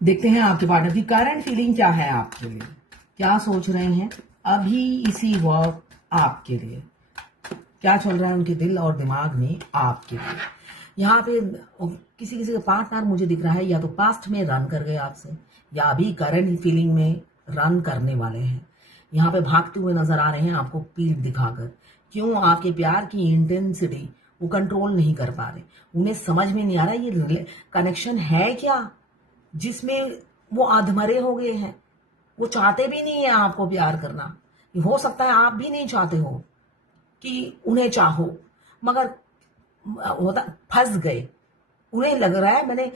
देखते हैं आपके पार्टनर की करंट फीलिंग क्या है आपके लिए, क्या सोच रहे हैं अभी इसी वक्त आपके लिए, क्या चल रहा है उनके दिल और दिमाग में आपके लिए। यहाँ पे किसी किसी का पार्टनर मुझे दिख रहा है या तो पास्ट में रन कर गए आपसे, या अभी करंट फीलिंग में रन करने वाले हैं। यहाँ पे भागते हुए नजर आ रहे हैं आपको पीठ दिखाकर। क्यों? आपके प्यार की इंटेंसिटी वो कंट्रोल नहीं कर पा रहे। उन्हें समझ में नहीं आ रहा ये कनेक्शन है क्या जिसमें वो अधमरे हो गए हैं। वो चाहते भी नहीं है आपको प्यार करना। हो सकता है आप भी नहीं चाहते हो कि उन्हें चाहो, मगर होता फंस गए। उन्हें लग रहा है मैंने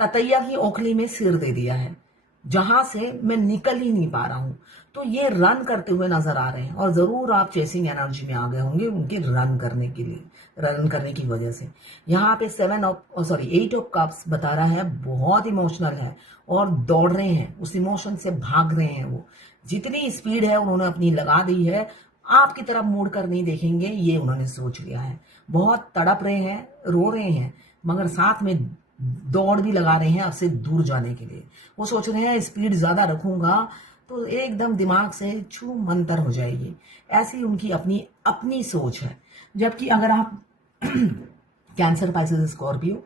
ततैया की ओखली में सिर दे दिया है, जहां से मैं निकल ही नहीं पा रहा हूं। तो ये रन करते हुए नजर आ रहे हैं और जरूर आप चेसिंग एनर्जी में आ गए होंगे उनके रन करने के लिए, रन करने की वजह से। यहाँ पे 8 ऑफ कप्स बता रहा है बहुत इमोशनल है और दौड़ रहे हैं, उस इमोशन से भाग रहे हैं। वो जितनी स्पीड है उन्होंने अपनी लगा दी है, आपकी तरफ मुड़ कर नहीं देखेंगे ये उन्होंने सोच लिया है। बहुत तड़प रहे हैं, रो रहे हैं, मगर साथ में दौड़ भी लगा रहे हैं आपसे दूर जाने के लिए। वो सोच रहे हैं स्पीड ज्यादा रखूंगा तो एकदम दिमाग से छू मंतर हो जाएगी। ऐसी उनकी अपनी अपनी सोच है। जबकि अगर आप कैंसर, पाइसेस, स्कॉर्पियो,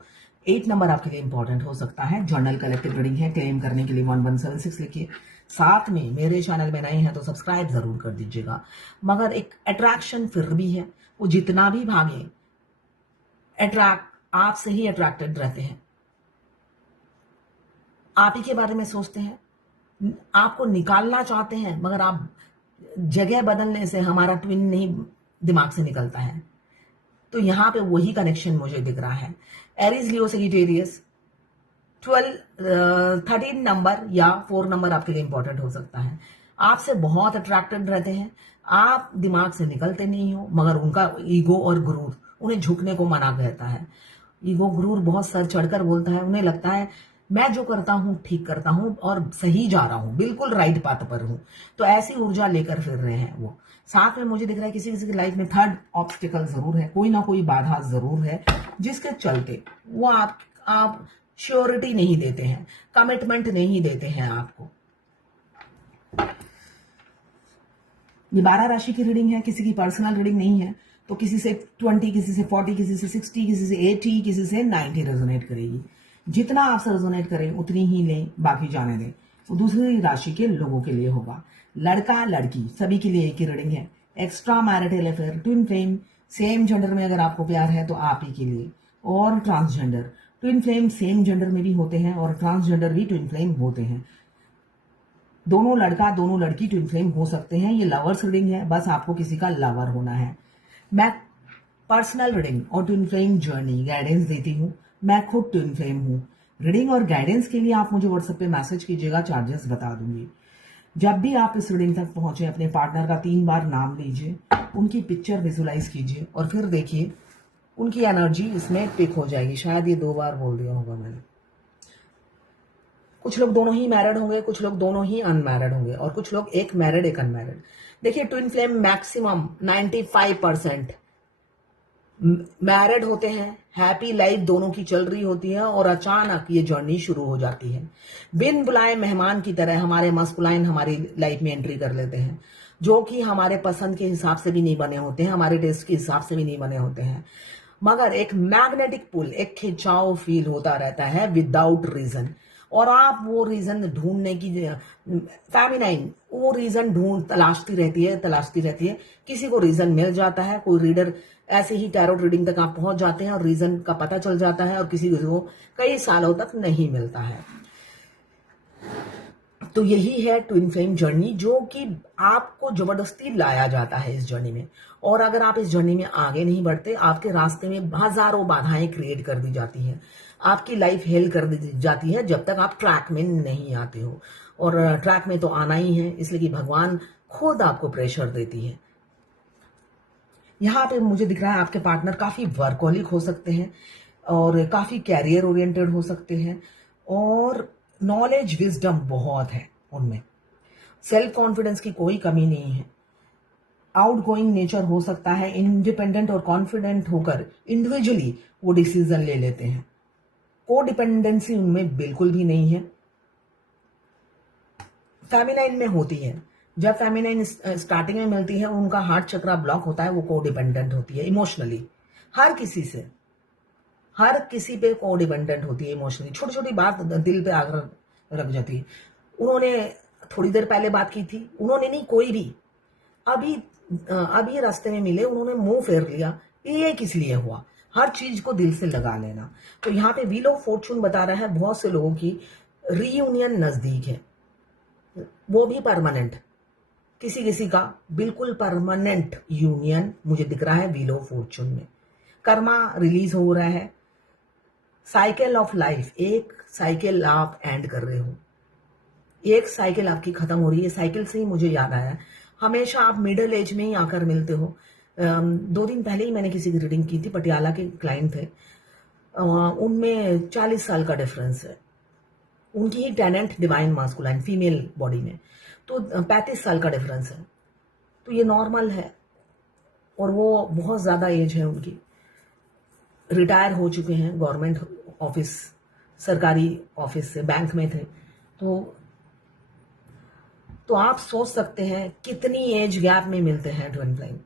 8 नंबर आपके लिए इंपॉर्टेंट हो सकता है। जर्नल कलेक्टिव रीडिंग है, क्लेम करने के लिए 1176 लिखिए। साथ में मेरे चैनल में नए हैं तो सब्सक्राइब जरूर कर दीजिएगा। मगर एक अट्रैक्शन फिर भी है, वो जितना भी भागे अट्रैक्ट आपसे ही अट्रैक्टेड रहते हैं, आप ही के बारे में सोचते हैं, आपको निकालना चाहते हैं, मगर आप जगह बदलने से हमारा ट्विन नहीं दिमाग से निकलता है। तो यहां पे वही कनेक्शन मुझे दिख रहा है। एरीज, लियो, सेजिटेरियस, 13 नंबर या 4 नंबर आपके लिए इंपॉर्टेंट हो सकता है। आपसे बहुत अट्रैक्टेड रहते हैं, आप दिमाग से निकलते नहीं हो, मगर उनका ईगो और गुरूर उन्हें झुकने को मना करता है। ईगो गुरूर बहुत सर चढ़कर बोलता है, उन्हें लगता है मैं जो करता हूं ठीक करता हूं और सही जा रहा हूं, बिल्कुल राइट पाथ पर हूं। तो ऐसी ऊर्जा लेकर फिर रहे हैं वो। साथ में मुझे दिख रहा है किसी किसी की लाइफ में थर्ड ऑब्स्टिकल जरूर है, कोई ना कोई बाधा जरूर है जिसके चलते वो आप श्योरिटी नहीं देते हैं, कमिटमेंट नहीं देते हैं आपको। ये 12 राशि की रीडिंग है, किसी की पर्सनल रीडिंग नहीं है। तो किसी से 20, किसी से 40, किसी से 60, किसी से 80, किसी से 90 रेजोनेट करेगी। जितना आपसे रेजोनेट करे उतनी ही लें, बाकी जाने दें। तो दूसरी राशि के लोगों के लिए होगा। लड़का लड़की सभी के लिए एक ही रीडिंग है। Extra marital affair, twin flame, same gender में अगर आपको प्यार है तो आप ही के लिए। और transgender, twin flame same gender में भी होते हैं और ट्रांसजेंडर भी ट्विन फ्लेम होते हैं। दोनों लड़का दोनों लड़की ट्विन फ्लेम हो सकते हैं। ये लवर्स रीडिंग है, बस आपको किसी का लवर होना है। मैं पर्सनल रीडिंग और ट्विन फ्लेम जर्नी गाइडेंस देती हूँ। मैं खुद ट्विन फ्लेम हूँ। रीडिंग और गाइडेंस के लिए आप मुझे व्हाट्सएप पे मैसेज कीजिएगा, चार्जेस बता दूंगी। जब भी आप इस रीडिंग तक पहुंचे अपने पार्टनर का 3 बार नाम लीजिए, उनकी पिक्चर विजुलाइज कीजिए और फिर देखिए उनकी एनर्जी इसमें पिक हो जाएगी। शायद ये 2 बार बोल दिया होगा मैंने। कुछ लोग दोनों ही मैरिड होंगे, कुछ लोग दोनों ही अनमैरिड होंगे और कुछ लोग एक मैरिड एक अनमैरिड। देखिए ट्विन फ्लेम मैक्सिमम 95% मैरिड होते हैं, हैप्पी लाइफ दोनों की चल रही होती है और अचानक ये जर्नी शुरू हो जाती है। बिन बुलाए मेहमान की तरह हमारे मस्कुलाइन हमारी लाइफ में एंट्री कर लेते हैं, जो कि हमारे पसंद के हिसाब से भी नहीं बने होते हैं, हमारे टेस्ट के हिसाब से भी नहीं बने होते हैं। मगर एक मैग्नेटिक पुल, एक खिंचाव फील होता रहता है विदाउट रीजन। और आप वो रीजन ढूंढने की, फेमिनाइन वो रीजन तलाशती रहती है। किसी को रीजन मिल जाता है, कोई रीडर ऐसे ही टैरोट रीडिंग तक आप पहुंच जाते हैं और रीजन का पता चल जाता है, और किसी को कई सालों तक नहीं मिलता है। तो यही है ट्विन फ्लेम जर्नी, जो कि आपको जबरदस्ती लाया जाता है इस जर्नी में। और अगर आप इस जर्नी में आगे नहीं बढ़ते, आपके रास्ते में हजारों बाधाएं क्रिएट कर दी जाती हैं, आपकी लाइफ हेल कर दी जाती है जब तक आप ट्रैक में नहीं आते हो। और ट्रैक में तो आना ही है, इसलिए कि भगवान खुद आपको प्रेशर देती है। यहाँ पे मुझे दिख रहा है आपके पार्टनर काफी वर्कहोलिक हो सकते हैं और काफी कैरियर ओरिएंटेड हो सकते हैं और नॉलेज विजडम बहुत है उनमें। सेल्फ कॉन्फिडेंस की कोई कमी नहीं है। आउटगोइंग नेचर हो सकता है, इंडिपेंडेंट और कॉन्फिडेंट होकर इंडिविजुअली वो डिसीजन ले लेते हैं। को डिपेंडेंसी उनमें बिल्कुल भी नहीं है। फेमिनाइन में होती है, जब फेमिनाइन स्टार्टिंग में मिलती है उनका हार्ट चक्रा ब्लॉक होता है, वो को डिपेंडेंट होती है इमोशनली, हर किसी से, हर किसी पे को डिपेंडेंट होती है इमोशनली। छोटी छोटी बात दिल पे आकर रख जाती है। उन्होंने थोड़ी देर पहले बात की थी, उन्होंने नहीं, कोई भी अभी अभी रास्ते में मिले, उन्होंने मुंह फेर लिया, ये किस लिए हुआ। हर चीज को दिल से लगा लेना। तो यहाँ पे व्हील ऑफ फॉर्चून बता रहा है बहुत से लोगों की रीयूनियन नजदीक है, वो भी परमानेंट, किसी किसी का बिल्कुल परमानेंट यूनियन मुझे दिख रहा है व्हील ऑफ फॉर्चून में। कर्मा रिलीज हो रहा है, साइकिल ऑफ लाइफ, एक साइकिल आप एंड कर रहे हो, एक साइकिल आपकी खत्म हो रही है। साइकिल से ही मुझे याद आया, हमेशा आप मिडिल एज में ही आकर मिलते हो। 2 दिन पहले ही मैंने किसी की रीडिंग की थी, पटियाला के क्लाइंट थे, उनमें 40 साल का डिफरेंस है, उनकी ही tenant divine masculine female body में, तो 35 साल का डिफरेंस है। तो ये नॉर्मल है, और वो बहुत ज्यादा एज है उनकी, रिटायर हो चुके हैं गवर्नमेंट ऑफिस, सरकारी ऑफिस से, बैंक में थे। तो आप सोच सकते हैं कितनी एज गैप में मिलते हैं ट्विन फ्लेम।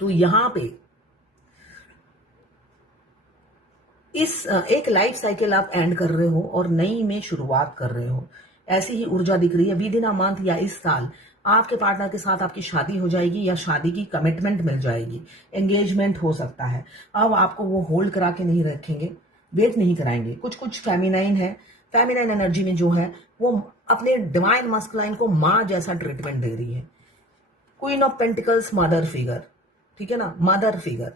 तो यहां पे इस एक लाइफ साइकिल आप एंड कर रहे हो और नई में शुरुआत कर रहे हो, ऐसी ही ऊर्जा दिख रही है। विद इन अ मंथ या इस साल आपके पार्टनर के साथ आपकी शादी हो जाएगी, या शादी की कमिटमेंट मिल जाएगी, एंगेजमेंट हो सकता है। अब आपको वो होल्ड करा के नहीं रखेंगे, वेट नहीं कराएंगे। कुछ कुछ फेमिनाइन है, फेमिनाइन एनर्जी में जो है वो अपने डिवाइन मस्कुलाइन को माँ जैसा ट्रीटमेंट दे रही है। Queen of pentacles mother figure, ठीक है ना, मदर फिगर,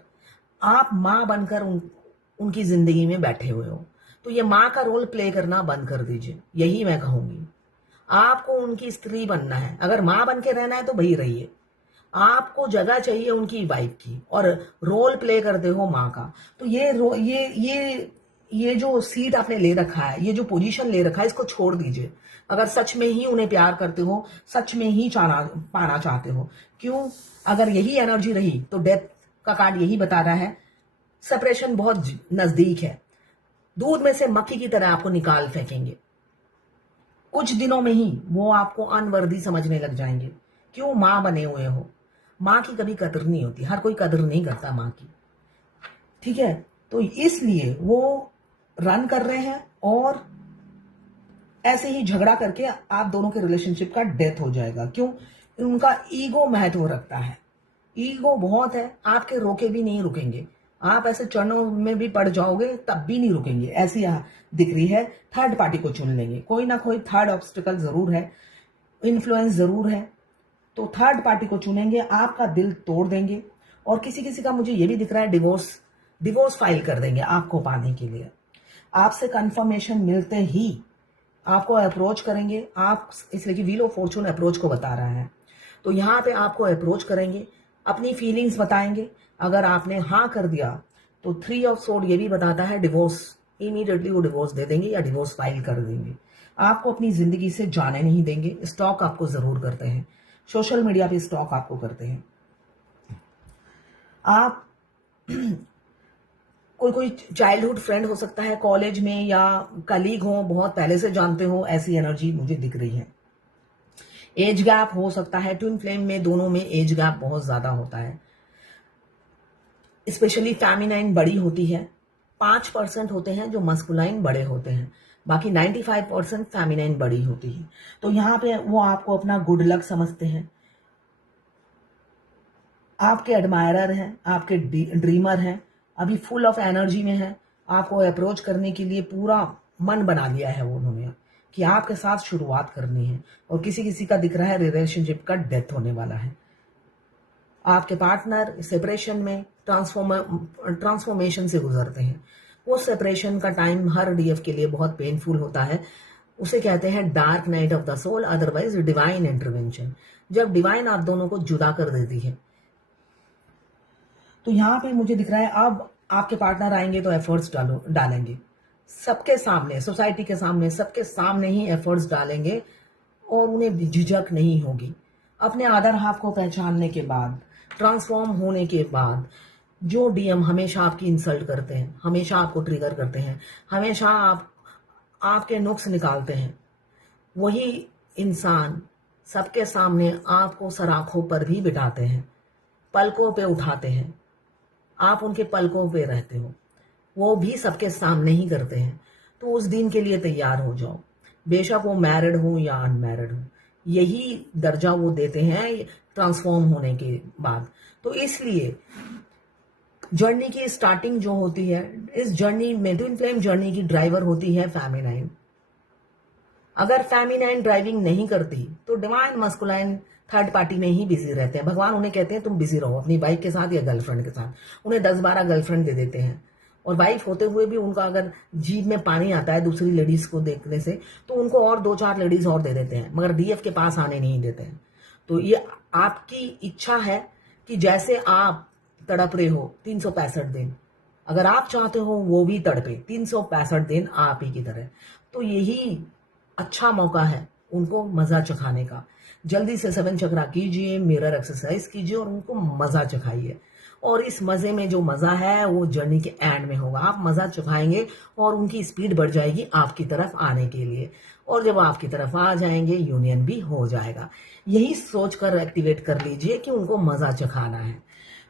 आप माँ बनकर उनकी जिंदगी में बैठे हुए हो। तो ये माँ का रोल प्ले करना बंद कर दीजिए, यही मैं कहूंगी। आपको उनकी स्त्री बनना है, अगर माँ बन के रहना है तो वही रहिए। आपको जगह चाहिए उनकी वाइफ की, और रोल प्ले करते हो माँ का। तो ये जो सीट आपने ले रखा है, ये जो पोजीशन ले रखा है, इसको छोड़ दीजिए। अगर सच में ही उन्हें प्यार करते हो, सच में ही पाना चाहते हो। क्यों? अगर यही एनर्जी रही तो डेथ का कार्ड यही बता रहा है, सेपरेशन बहुत नजदीक है, दूध में से मक्खी की तरह आपको निकाल फेंकेंगे। कुछ दिनों में ही वो आपको अनवर्दी समझने लग जाएंगे। क्यों? मां बने हुए हो। मां की कभी कदर नहीं होती, हर कोई कदर नहीं करता मां की, ठीक है। तो इसलिए वो रन कर रहे हैं, और ऐसे ही झगड़ा करके आप दोनों के रिलेशनशिप का डेथ हो जाएगा। क्यों? उनका ईगो महत्व रखता है, ईगो बहुत है, आपके रोके भी नहीं रुकेंगे। आप ऐसे चरणों में भी पड़ जाओगे तब भी नहीं रुकेंगे, ऐसी दिख रही है। थर्ड पार्टी को चुन लेंगे, कोई ना कोई थर्ड ऑब्स्टिकल जरूर है, इन्फ्लुएंस जरूर है। तो थर्ड पार्टी को चुनेंगे, आपका दिल तोड़ देंगे। और किसी किसी का मुझे ये भी दिख रहा है डिवोर्स फाइल कर देंगे आपको पाने के लिए। आपसे कंफर्मेशन मिलते ही आपको अप्रोच करेंगे, आप, इसलिए कि व्हील ऑफ फॉर्चून अप्रोच को बता रहा है। तो यहाँ पे आपको अप्रोच करेंगे, अपनी फीलिंग्स बताएंगे। अगर आपने हाँ कर दिया तो 3 ऑफ सोर्ड ये भी बताता है डिवोर्स, इमीडिएटली वो डिवोर्स दे देंगे या डिवोर्स फाइल कर देंगे। आपको अपनी जिंदगी से जाने नहीं देंगे। स्टॉक आपको जरूर करते हैं, सोशल मीडिया पे स्टॉक आपको करते हैं। आप कोई चाइल्डहुड फ्रेंड हो सकता है, कॉलेज में, या कलीग हो, बहुत पहले से जानते हो, ऐसी एनर्जी मुझे दिख रही है। एज गैप हो सकता है, ट्विन फ्लेम में दोनों में एज गैप बहुत ज्यादा होता है। स्पेशली फेमिनाइन बड़ी होती है, 5% होते हैं जो मस्कुलाइन बड़े होते हैं, बाकी 95% फेमिनाइन बड़ी होती है। तो यहाँ पे वो आपको अपना गुड लक समझते हैं, आपके एडमायरर हैं, आपके ड्रीमर हैं, अभी फुल ऑफ एनर्जी में है। आपको अप्रोच करने के लिए पूरा मन बना लिया है उन्होंने कि आपके साथ शुरुआत करनी है। और किसी किसी का दिख रहा है रिलेशनशिप का डेथ होने वाला है। आपके पार्टनर सेपरेशन में ट्रांसफॉर्मेशन से गुजरते हैं। वो सेपरेशन का टाइम हर डीएफ के लिए बहुत पेनफुल होता है। उसे कहते हैं dark night of the soul, otherwise divine intervention, जब डिवाइन आप दोनों को जुदा कर देती है। तो यहाँ पे मुझे दिख रहा है अब आपके पार्टनर आएंगे तो एफर्ट्स डालेंगे सबके सामने, सोसाइटी के सामने, सबके सामने ही एफर्ट्स डालेंगे, और उन्हें झिझक नहीं होगी। अपने अदर हाफ को पहचानने के बाद, ट्रांसफॉर्म होने के बाद, जो डीएम हमेशा आपकी इंसल्ट करते हैं, हमेशा आपको ट्रिगर करते हैं, हमेशा आपके नुक्स निकालते हैं, वही इंसान सबके सामने आपको सराखों पर भी बिठाते हैं, पलकों पे उठाते हैं, आप उनके पलकों पे रहते हो, वो भी सबके सामने ही करते हैं। तो उस दिन के लिए तैयार हो जाओ, बेशक वो मैरिड हो या अनमैरिड हो, यही दर्जा वो देते हैं ट्रांसफॉर्म होने के बाद। तो इसलिए जर्नी की स्टार्टिंग जो होती है, इस जर्नी में ट्विन फ्लेम जर्नी की ड्राइवर होती है फेमिनाइन। अगर फेमिनाइन ड्राइविंग नहीं करती तो डिवाइन मस्कुलाइन थर्ड पार्टी में ही बिजी रहते हैं। भगवान उन्हें कहते हैं तुम बिजी रहो अपनी वाइफ के साथ या गर्लफ्रेंड के साथ। उन्हें 10-12 गर्लफ्रेंड दे देते हैं, और वाइफ होते हुए भी उनका अगर जीभ में पानी आता है दूसरी लेडीज को देखने से, तो उनको और 2-4 लेडीज और दे देते हैं, मगर डीएफ के पास आने नहीं देते हैं। तो ये आपकी इच्छा है कि जैसे आप तड़प रहे हो 365 दिन, अगर आप चाहते हो वो भी तड़पे 365 दिन आप ही की तरह। तो यही अच्छा मौका है उनको मजा चखाने का। जल्दी से 7 चक्रा कीजिए, मिरर एक्सरसाइज कीजिए और उनको मजा चखाइए। और इस मजे में जो मजा है वो जर्नी के एंड में होगा। आप मजा चखाएंगे और उनकी स्पीड बढ़ जाएगी आपकी तरफ आने के लिए, और जब आपकी तरफ आ जाएंगे यूनियन भी हो जाएगा। यही सोचकर एक्टिवेट कर लीजिए कि उनको मजा चखाना है।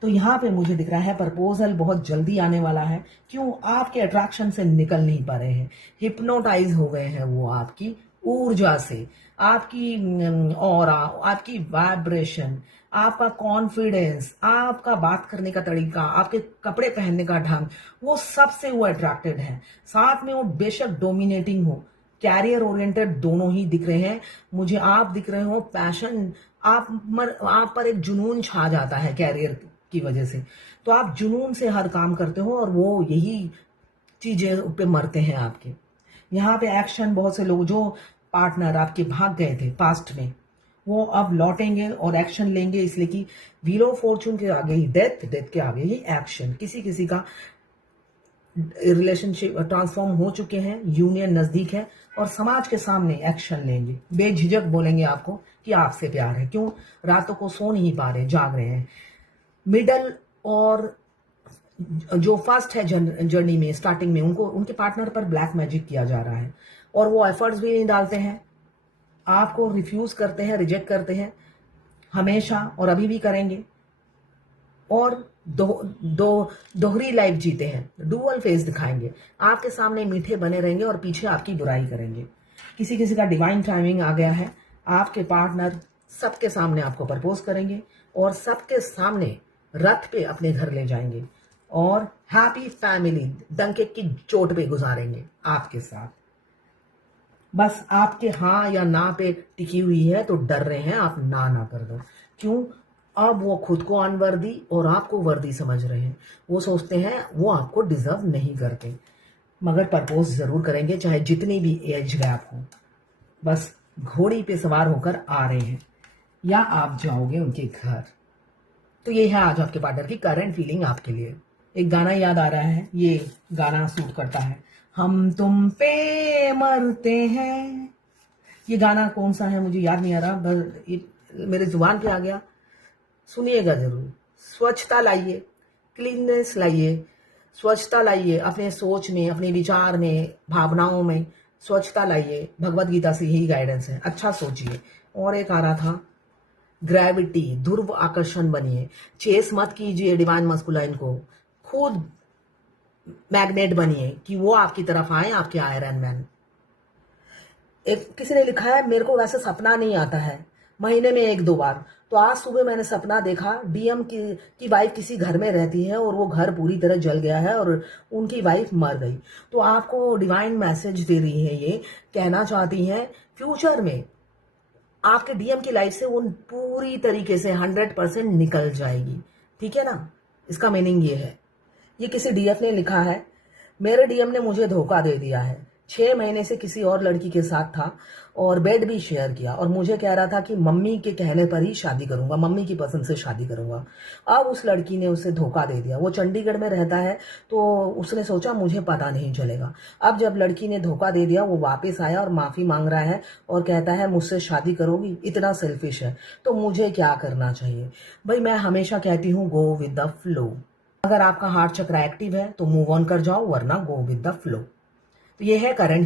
तो यहाँ पे मुझे दिख रहा है प्रपोजल बहुत जल्दी आने वाला है। क्यों? आपके अट्रैक्शन से निकल नहीं पा रहे हैं, हिप्नोटाइज हो गए हैं वो आपकी ऊर्जा से, आपकी ऑरा, आपकी वाइब्रेशन, आपका कॉन्फिडेंस, आपका बात करने का तरीका, आपके कपड़े पहनने का ढंग, वो सबसे वो अट्रैक्टेड है। साथ में वो बेशक डोमिनेटिंग हो, कैरियर ओरिएंटेड दोनों ही दिख रहे हैं मुझे। आप दिख रहे हो पैशन, आप पर एक जुनून छा जाता है कैरियर की वजह से। तो आप जुनून से हर काम करते हो और वो यही चीजें पे मरते हैं आपके। यहाँ पे एक्शन, बहुत से लोग जो पार्टनर आपके भाग गए थे पास्ट में, वो अब लौटेंगे और एक्शन लेंगे, इसलिए कि व्हील ऑफ फॉर्चून के आगे ही डेथ, डेथ के आगे ही एक्शन। किसी किसी का रिलेशनशिप ट्रांसफॉर्म हो चुके हैं, यूनियन नजदीक है, और समाज के सामने एक्शन लेंगे, बेझिझक बोलेंगे आपको कि आपसे प्यार है। क्यों? रातों को सो नहीं पा रहे, जाग रहे हैं। मिडल और जो फर्स्ट है जर्नी में, स्टार्टिंग में, उनको उनके पार्टनर पर ब्लैक मैजिक किया जा रहा है और वो एफर्ट्स भी नहीं डालते हैं, आपको रिफ्यूज करते हैं, रिजेक्ट करते हैं हमेशा, और अभी भी करेंगे। और दोहरी लाइफ जीते हैं, डुअल फेस दिखाएंगे, आपके सामने मीठे बने रहेंगे और पीछे आपकी बुराई करेंगे। किसी किसी का डिवाइन टाइमिंग आ गया है, आपके पार्टनर सबके सामने आपको प्रपोज करेंगे और सबके सामने रथ पे अपने घर ले जाएंगे और हैप्पी फैमिली डंके की चोट पे गुजारेंगे आपके साथ। बस आपके हाँ या ना पे टिकी हुई है, तो डर रहे हैं आप ना कर दो। क्यों? अब वो खुद को अनवर्दी और आपको वर्दी समझ रहे हैं। वो सोचते हैं वो आपको डिजर्व नहीं करते, मगर प्रपोज जरूर करेंगे चाहे जितनी भी एज गैप हो। बस घोड़ी पे सवार होकर आ रहे हैं या आप जाओगे उनके घर। तो ये है आज आपके पार्टनर की करंट फीलिंग आपके लिए। एक गाना याद आ रहा है, ये गाना सूट करता है, हम तुम पे मरते हैं। ये गाना कौन सा है मुझे याद नहीं आ रहा, बस ये मेरे जुबान पे आ गया, सुनिएगा जरूर। स्वच्छता लाइए, क्लीननेस लाइए, स्वच्छता लाइए अपने सोच में, अपने विचार में, भावनाओं में स्वच्छता लाइए। भगवत गीता से यही गाइडेंस है, अच्छा सोचिए। और एक आ रहा था, ग्रेविटी, ध्रुव आकर्षण बनिए, चेस मत कीजिए डिवाइन मस्कुलाइन को, खुद मैग्नेट बनिए कि वो आपकी तरफ आए, आपके आयरन मैन। एक किसी ने लिखा है, मेरे को वैसे सपना नहीं आता है, महीने में 1-2 बार। तो आज सुबह मैंने सपना देखा, डीएम की वाइफ किसी घर में रहती है और वो घर पूरी तरह जल गया है और उनकी वाइफ मर गई। तो आपको डिवाइन मैसेज दे रही है, ये कहना चाहती है फ्यूचर में आपके डीएम की लाइफ से वो पूरी तरीके से 100% निकल जाएगी। ठीक है ना? इसका मीनिंग ये है। ये किसी डीएफ ने लिखा है, मेरे डीएम ने मुझे धोखा दे दिया है, 6 महीने से किसी और लड़की के साथ था और बेड भी शेयर किया, और मुझे कह रहा था कि मम्मी के कहने पर ही शादी करूंगा, मम्मी की पसंद से शादी करूंगा। अब उस लड़की ने उसे धोखा दे दिया। वो चंडीगढ़ में रहता है, तो उसने सोचा मुझे पता नहीं चलेगा। अब जब लड़की ने धोखा दे दिया, वो वापस आया और माफी मांग रहा है और कहता है मुझसे शादी करोगी? इतना सेल्फिश है। तो मुझे क्या करना चाहिए? भाई मैं हमेशा कहती हूँ गो विद द फ्लो। अगर आपका हार्ट चक्र एक्टिव है तो मूव ऑन कर जाओ, वरना गो विद द फ्लो। तो ये है करंट